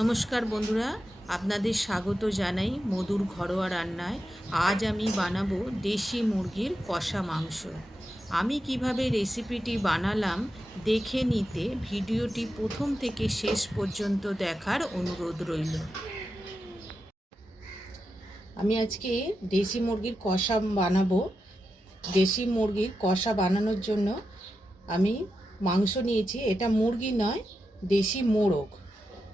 নমস্কার বন্ধুরা, আপনাদের স্বাগত জানাই মধুর ঘরোয়া রান্নায়। আজ আমি বানাবো দেশি মুরগির কষা মাংস। আমি কিভাবে রেসিপিটি বানালাম দেখে নিতে ভিডিওটি প্রথম থেকে শেষ পর্যন্ত দেখার অনুরোধ রইল। আমি আজকে দেশি মুরগির কষা বানাবো। দেশি মুরগির কষা বানানোর জন্য আমি মাংস নিয়েছি। এটা মুরগি নয়, দেশি মোরগ।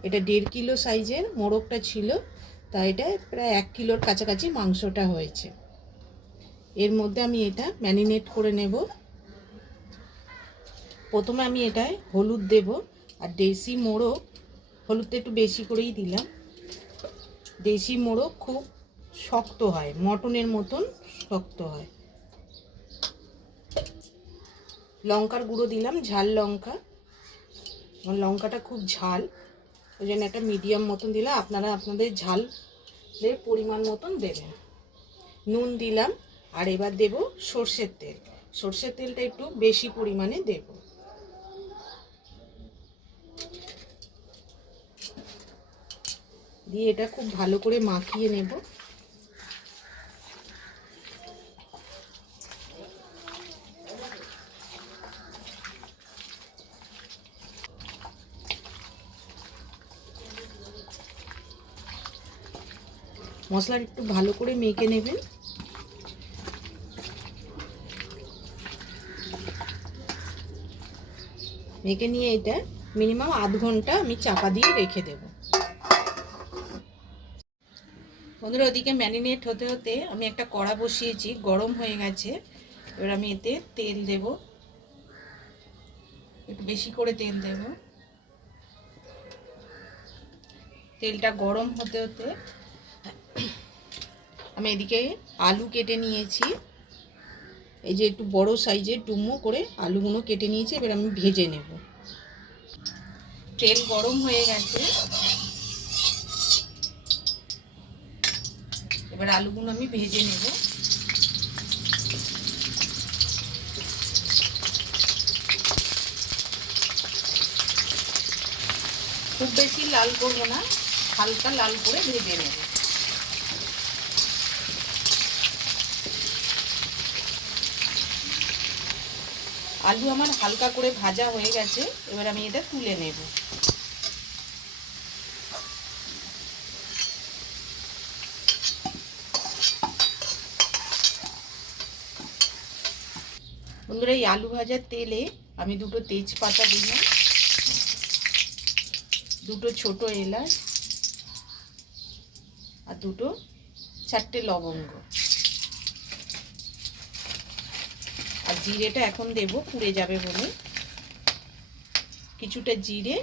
এটা 1.5 কিলো সাইজের মোরগটা ছিল, তাই এটা প্রায় 1 কিলোর কাছাকাছি মাংসটা হয়েছে। এর মধ্যে আমি এটা ম্যারিনেট করে নেব। প্রথমে আমি এটায় হলুদ দেব, আর দেশি মোরগ হলুদটা একটু বেশি করেই দিলাম। দেশি মোরগ খুব শক্ত হয়, মটনের মতন শক্ত হয়। লঙ্কার গুঁড়ো দিলাম, ঝাল লঙ্কা। লঙ্কাটা খুব ঝাল, ওই জন্য একটা মিডিয়াম মতন দিলাম। আপনারা আপনাদের ঝালের পরিমাণ মতন দেবেন। নুন দিলাম, আর এবার দেব সর্ষের তেল। সর্ষের তেলটা একটু বেশি পরিমাণে দেব। দিয়ে এটা খুব ভালো করে মাখিয়ে নেব। মশলা একটু ভালো করে মেখে নেবেন। মেখে নিয়ে এটা মিনিমাম আধ ঘন্টা আমি চাপা দিয়ে রেখে দেব। বন্ধুরা, ওদিকে ম্যারিনেট হতে হতে আমি একটা কড়া বসিয়েছি, গরম হয়ে গেছে। এবার আমি এতে তেল দেব, একটু বেশি করে তেল দেব। তেলটা গরম হতে হতে আমি এদিকে আলু কেটে নিয়েছি। এই যে একটু বড় সাইজের ডুমো করে আলুগুলো কেটে নিয়েছি। এবার আমি ভেজে নেব। তেল গরম হয়ে গেছে, এবার আলুগুলো আমি ভেজে নেব। খুব বেশি লাল করব না, হালকা লাল করে ভেজে নেব। আলু আমার হালকা করে ভাজা হয়ে গেছে, এবার আমি এটা তুলে নেব। বন্ধুরা, এই আলু ভাজার তেলে আমি দুটো তেজপাতা দিলাম, দুটো ছোট এলাচ, আর দুটো 4টে লবঙ্গ। আর জিরেটা এখন দেব, পুড়ে যাবে বলে। কিছুটা জিরে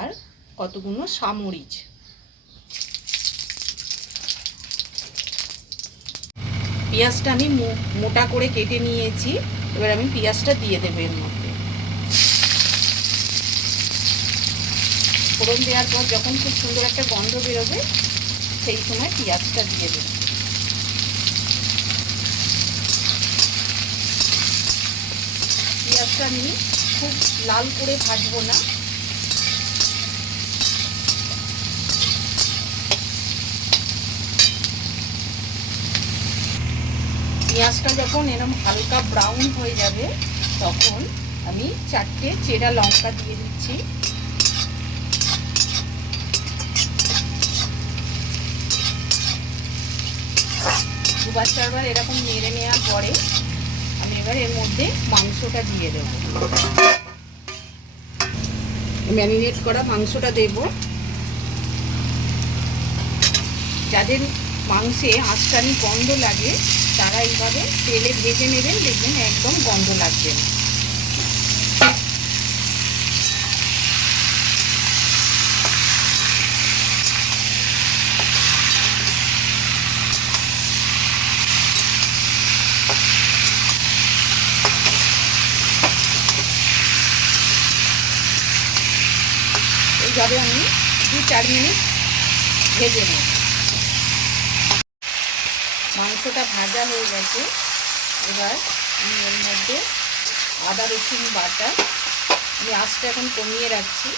আর কতগুলো সামরিচ। পেঁয়াজটা আমি মোটা করে কেটে নিয়েছি। এবার আমি পেঁয়াজটা দিয়ে দেবো এর মধ্যে। ফোড়ন দেওয়ার পর যখন খুব সুন্দর একটা গন্ধ বেরোবে, সেই সময় পেঁয়াজটা দিয়ে দেবো। পেঁয়াজটা আমি খুব লাল করে ভাজবো না। পেঁয়াজটা যখন এরকম হালকা ব্রাউন হয়ে যাবে, তখন আমি 4টে চেরা লঙ্কা দিয়ে দিচ্ছি। দুবার চারবার এরকম নেড়ে নেওয়ার পরে আমি এবার এর মধ্যে মাংসটা দিয়ে দেব। ম্যারিনেট করা মাংসটা দেব। যাদের মাংসে আঁশটানি গন্ধ লাগে, তারা এইভাবে তেলে ভেজে নেবেন, দেখবেন একদম গন্ধ লাগবে না। এইভাবে আমি 2-4 মিনিট ভেজে নেব। মাংসটা ভাজা হয়ে গেছে। এবার আমি এর মধ্যে আদা রসুন বাটা, আমি আঁচটা এখন কমিয়ে রাখছি।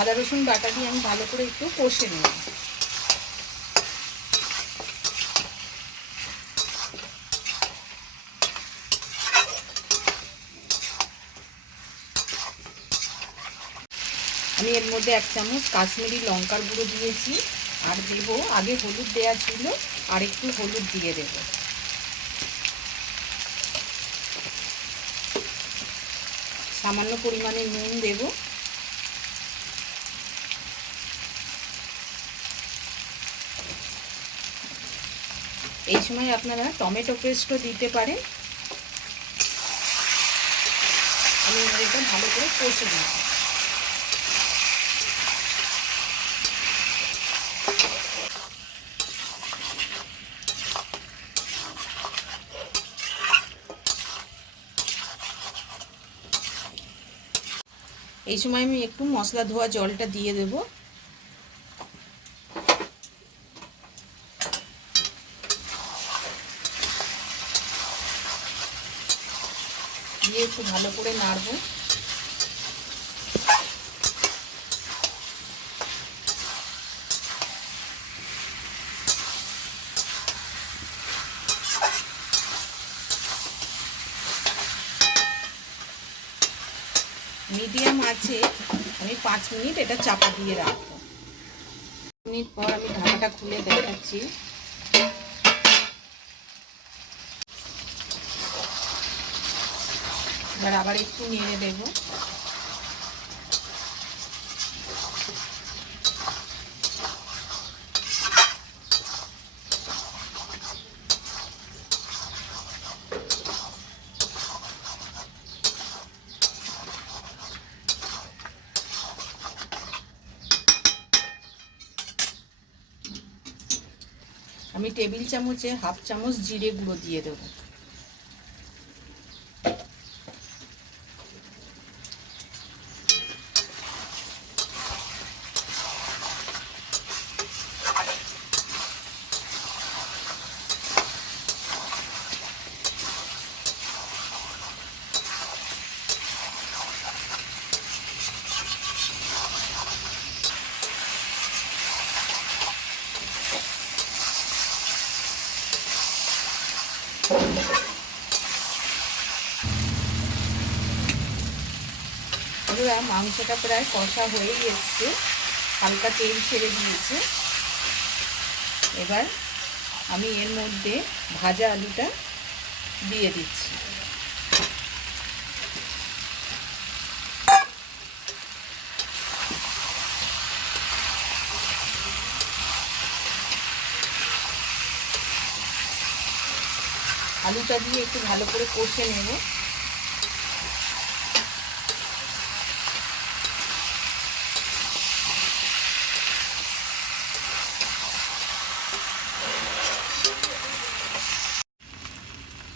আদা রসুন বাটা দিয়ে আমি ভালো করে একটু কষে নেব। আমি এর মধ্যে 1 চামচ কাশ্মীরি লঙ্কার গুঁড়ো দিয়েছি, আর দেবো, আগে হলুদ দেওয়া ছিল, আর একটু হলুদ দিয়ে দেব। সামান্য পরিমাণে নুন দেব। এই সময় আপনারা টমেটো পেস্টও দিতে পারেন। আমি এটা ভালো করে কষে দিই। এই সময় আমি একটু মশলা ধোয়া জলটা দিয়ে দেব। দিয়ে একটু ভালো করে নাড়বো। মিডিয়াম আছে আমি 5 মিনিট এটা চাপা দিয়ে রাখবো। 5 মিনিট পর আমি ঢাকাটা খুলে দেখাচ্ছি। এবার আবার একটু নেড়ে দেবো। আমি টেবিল চামচে 1/2 চামচ জিরে গুঁড়ো দিয়ে দেবো। মাংসটা প্রায় কষা হয়েই এসছে, হালকা তেল ছেড়ে দিয়েছে। এবার আমি এর মধ্যে ভাজা আলুটা দিয়ে দিচ্ছি। আলুটা দিয়ে একটু ভালো করে কষে নেব।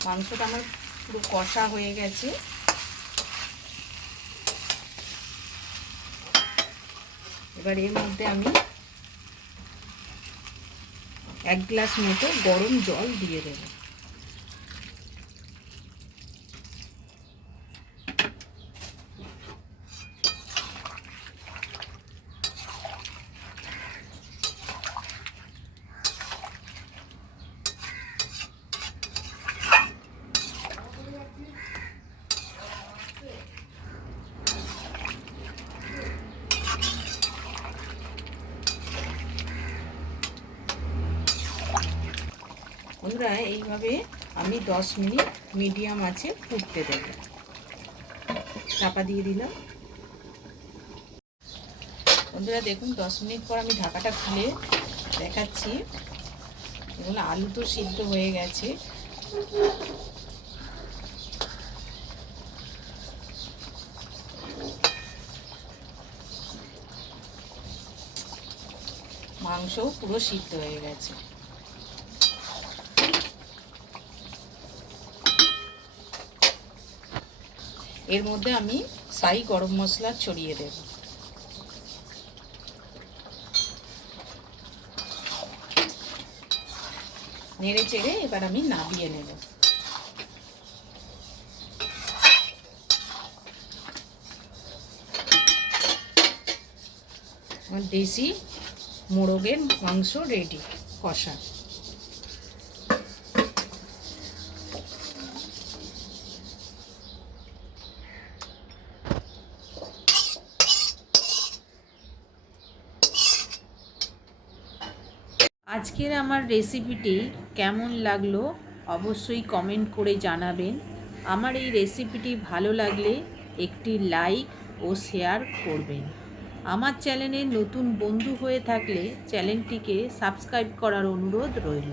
মাংসটা আমার পুরো কষা হয়ে গেছে। এবার এর মধ্যে আমি 1 গ্লাস মতো গরম জল দিয়ে দেব। বন্ধুরা, এইভাবে আমি 10 মিনিট মিডিয়াম আঁচে ফুটতে দেব। চাপা দিয়ে দিলাম। বন্ধুরা দেখুন, 10 মিনিট পর আমি ঢাকাটা খুলে দেখাচ্ছি। দেখুন আলু তো সিদ্ধ হয়ে গেছে। মাংসও পুরো সিদ্ধ হয়ে গেছে। এর মধ্যে আমি শাহি গরম মশলা ছড়িয়ে দেব। নেড়ে চেড়ে এবার আমি নামিয়ে নেব। আমার দেশি মোরগের মাংস রেডি কষা। আজকের আমার রেসিপিটি কেমন লাগলো অবশ্যই কমেন্ট করে জানাবেন। আমার এই রেসিপিটি ভালো লাগলে একটি লাইক ও শেয়ার করবেন। আমার চ্যানেলে নতুন বন্ধু হয়ে থাকলে চ্যানেলটিকে সাবস্ক্রাইব করার অনুরোধ রইল।